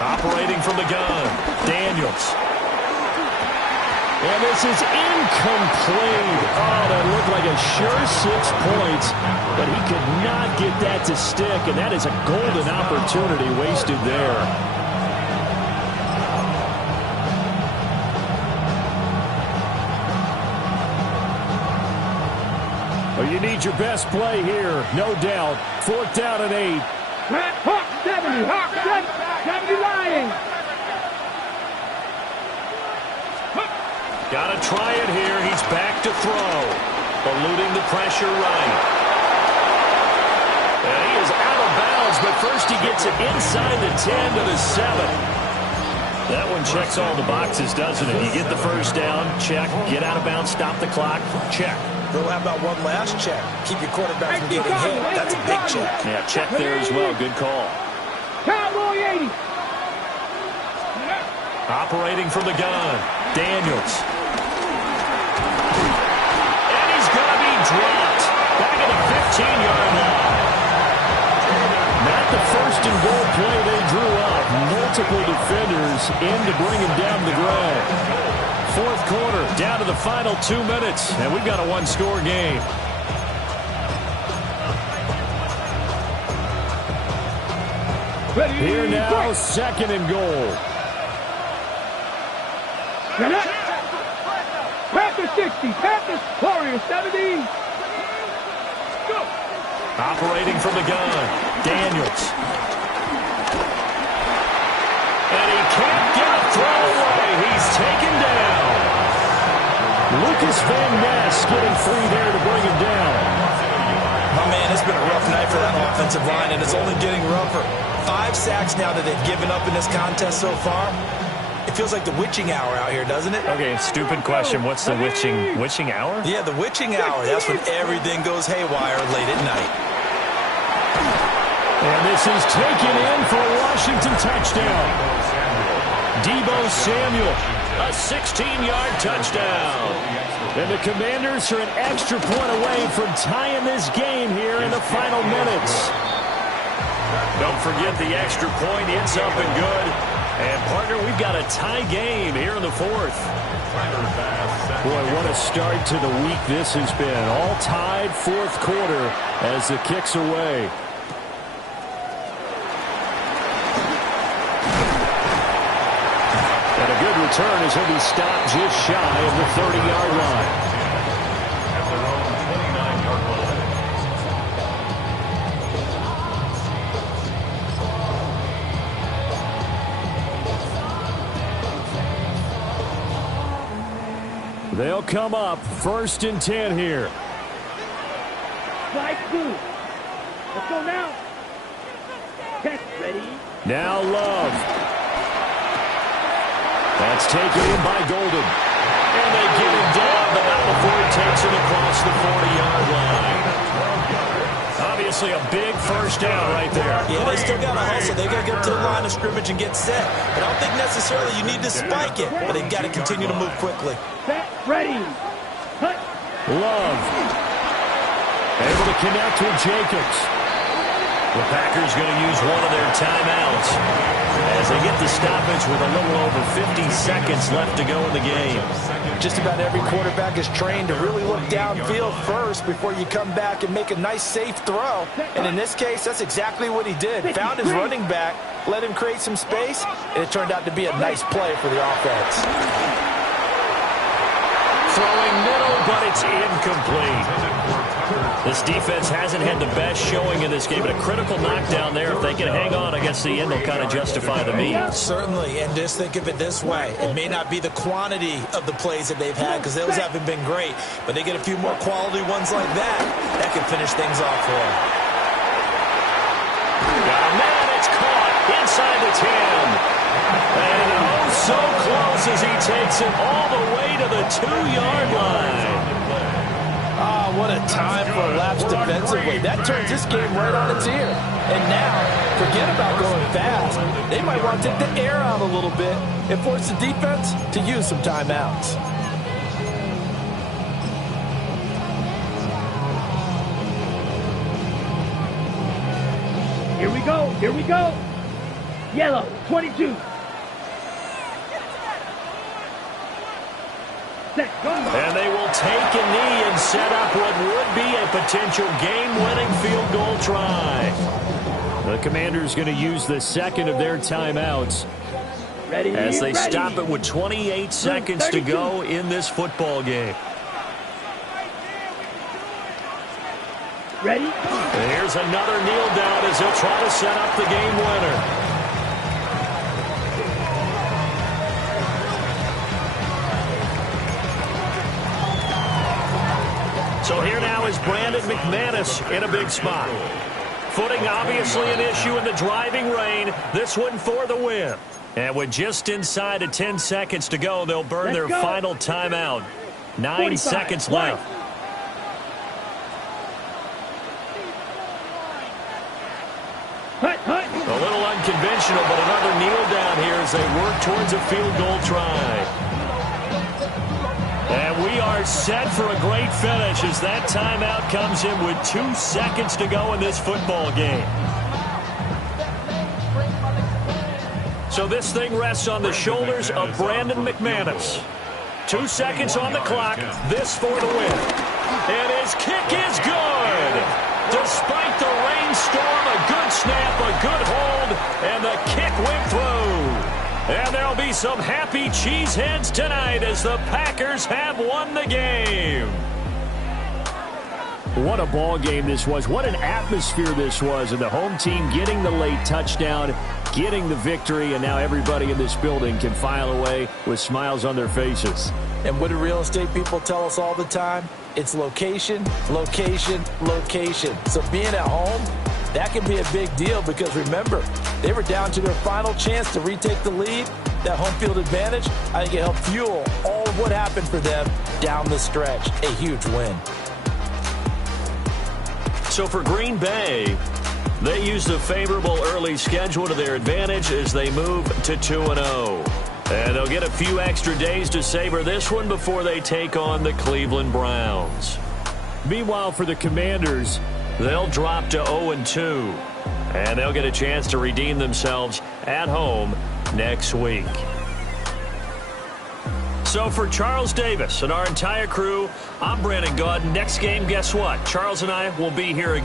Operating from the gun, Daniels. And this is incomplete. Oh, that looked like a sure 6 points, but he could not get that to stick, and that is a golden opportunity wasted there. Well, you need your best play here, no doubt. 4th down and 8. Hawk 70, Hawk 70 Lions. Got to try it here. He's back to throw. Eluding the pressure right. And he is out of bounds, but first he gets it inside the 10 to the 7. That one checks all the boxes, doesn't it? You get the 1st down, check. Get out of bounds, stop the clock, check. Well, how about one last check? Keep your quarterback from getting hit. That's a big check. Yeah, check there as well. Good call. Cowboy 80. Operating from the gun, Daniels. Dropped. Back at the 15-yard line. Not the 1st and goal play they drew up. Multiple defenders in to bring him down to the ground. 4th quarter, down to the final 2 minutes, and we've got a 1-score game. Here now, 2nd and goal. Panthers 60, Panthers, Warriors 70. Go. Operating from the gun, Daniels. And he can't get a throw away. He's taken down. Lucas Van Ness getting free there to bring him down. My man, it's been a rough night for that offensive line, and it's only getting rougher. 5 sacks now that they've given up in this contest so far. It feels like the witching hour out here, doesn't it? Okay, stupid question. What's the witching hour? Yeah, the witching hour. That's when everything goes haywire late at night. And this is taken in for a Washington touchdown. Deebo Samuel, a 16-yard touchdown. And the Commanders are an extra point away from tying this game here in the final minutes. Don't forget the extra point. It's up and good. And, partner, we've got a tie game here in the fourth. Boy, what a start to the week this has been. All tied fourth quarter as the kick's away. And a good return as he'll be stopped just shy of the 30-yard line. At their own 29-yard line. They'll come up 1st and 10 here. Slide 2. Let's go now. Test ready. Now Love. That's taken in by Golden. And they get him down, but not before he takes him across the 40-yard line. Obviously a big first down right there. Yeah, they still got to hustle. They got to get up to the line of scrimmage and get set. But I don't think necessarily you need to spike it, but they've got to continue to move quickly. Set, ready. Cut. Love. Able to connect with Jacobs. The Packers going to use one of their timeouts as they get the stoppage with a little over 50 seconds left to go in the game. Just about every quarterback is trained to really look downfield first before you come back and make a nice, safe throw. And in this case, that's exactly what he did. Found his running back, let him create some space, and it turned out to be a nice play for the offense. Throwing middle, but it's incomplete. This defense hasn't had the best showing in this game, but a critical knockdown there. If they can hang on against the end, they'll kind of justify the means. Certainly, and just think of it this way. It may not be the quantity of the plays that they've had because those haven't been great, but they get a few more quality ones like that. That can finish things off for them. And then it's caught inside the 10. And oh, so close as he takes it all the way to the 2-yard line. Ah, what a time for a lapse defensively. That turns this game right on its ear. And now, forget about going fast. They might want to take the air out a little bit and force the defense to use some timeouts. Here we go. Here we go. Yellow, 22. And they will take a knee and set up what would be a potential game-winning field goal try. The Commanders going to use the second of their timeouts as they stop it with 28 seconds to go in this football game. Ready? Here's another kneel down as he'll try to set up the game winner. So here now is Brandon McManus in a big spot. Footing obviously an issue in the driving rain. This one for the win. And with just inside of 10 seconds to go, they'll burn their final timeout. 9 seconds left. A little unconventional, but another kneel down here as they work towards a field goal try. And we are set for a great finish as that timeout comes in with 2 seconds to go in this football game. So this thing rests on the shoulders of Brandon McManus. 2 seconds on the clock. This for the win. And his kick is good. Despite the rainstorm, a good snap, a good hold, and the kick went through. And there'll be some happy cheeseheads tonight as the Packers have won the game. What a ball game this was. What an atmosphere this was. And the home team getting the late touchdown, getting the victory, and now everybody in this building can file away with smiles on their faces. And what do real estate people tell us all the time? It's location, location, location. So being at home, that can be a big deal because, remember, they were down to their final chance to retake the lead. That home field advantage, I think it helped fuel all of what happened for them down the stretch. A huge win. So for Green Bay, they use the favorable early schedule to their advantage as they move to 2-0. And they'll get a few extra days to savor this one before they take on the Cleveland Browns. Meanwhile, for the Commanders, they'll drop to 0-2. And they'll get a chance to redeem themselves at home next week. So for Charles Davis and our entire crew, I'm Brandon Gaudin. Next game, guess what? Charles and I will be here again.